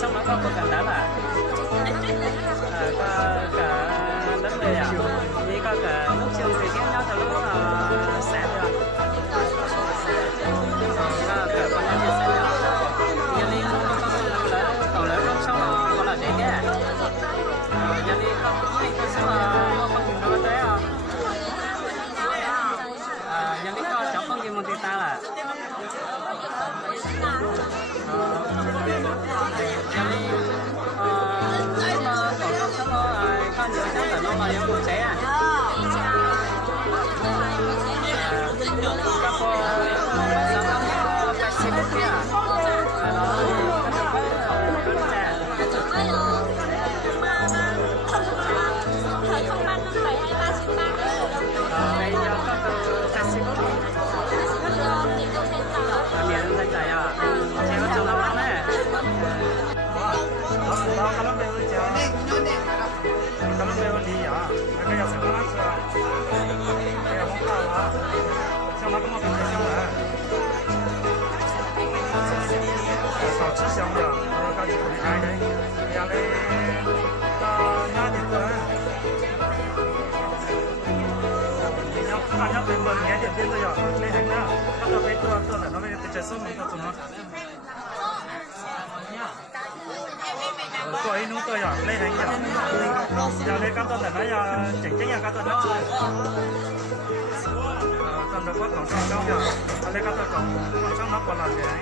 xong nó có một cảnh đó là có cả đất này à, vì có cả nước sông thì khiến nhau từ lúc sáng rồi, có cả con nó sẽ sáng rồi, giờ đi con lớn còn lớn không xong còn là thế kia, giờ đi con xong là con dùng nó tới à, giờ đi con cháu con gì một tí ta là con nhớ chắc là nó mà giống một trẻ à? Các cô sao nó Facebook kia à? Nó đây cho các Facebook miền Tây Tây à? Chị có cho nó lắm đấy. Đó kalau beli jalan, kalau beli dia, mereka yang sekolah sih, kayak muka lah, sama kamu bisa sama,少吃香的，然后就离开的，yang ni, nhà đi qua, nhà bên bên nghe điện bên thôi à, lấy hàng đó, nó đâu phải tua là nó phải chạy số mình tụi nó. Cô ấy nuôi tôi rồi, lấy hàng giờ, giờ lấy các tôi là nói chỉnh chính là các tôi nói chơi, còn được có còn xong rồi, lấy các tôi còn xong nó còn làm gì đấy,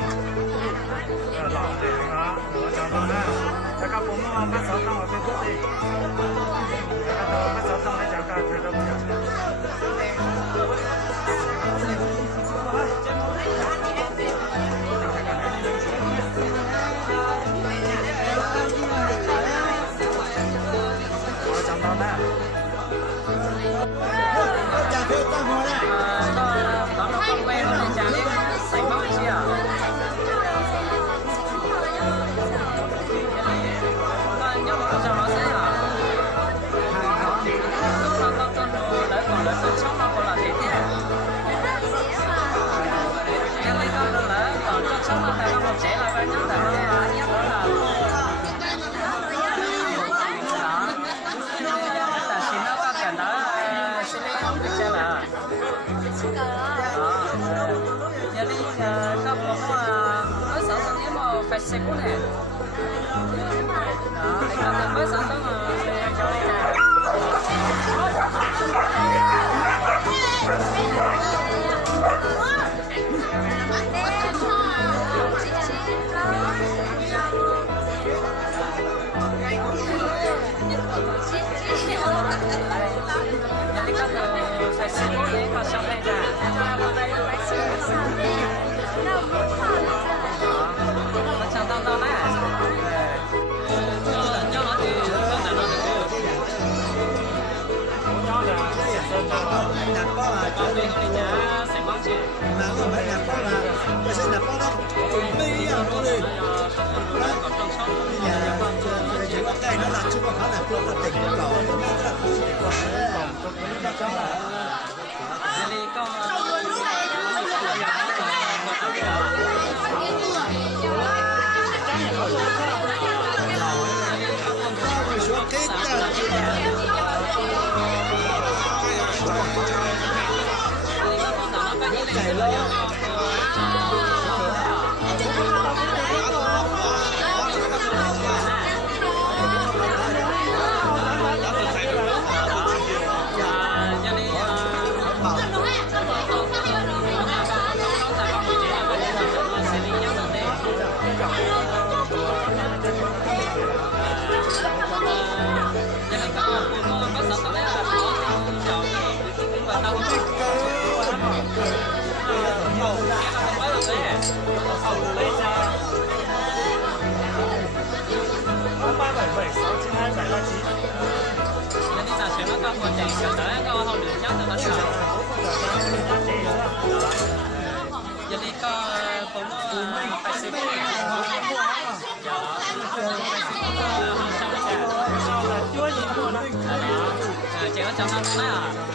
làm gì đó, cho tôi nè, cho các bố nó bắt sáu tông ở Facebook đi, các tôi bắt sáu tông để cho các thầy đâu Facebook này, đó, anh làm mới sáng sớm mà cho đây nè. Jadi kalau Facebook ini kosong aja. Macam tahun-tahun lah. Cho nó thì con nào nó được. con đi không đi nhá sẽ mong chị nào là mấy nhà con là cái sẽ là con đó chuẩn bị à nó đi còn trong sóc bây giờ chỉ có cây nó là chưa có phải là chưa có tỉnh được rồi nó là đi con xuống cái chạy lo ba bảy bảy sáu chín hai bảy ba chín. Nên đi trả chuyện nó có một chạy cả tới có hậu đường chắc cho nó trả. Giờ đi có cũng phải xử lý. Sau là chưa gì luôn. Chị có trong năm đấy à?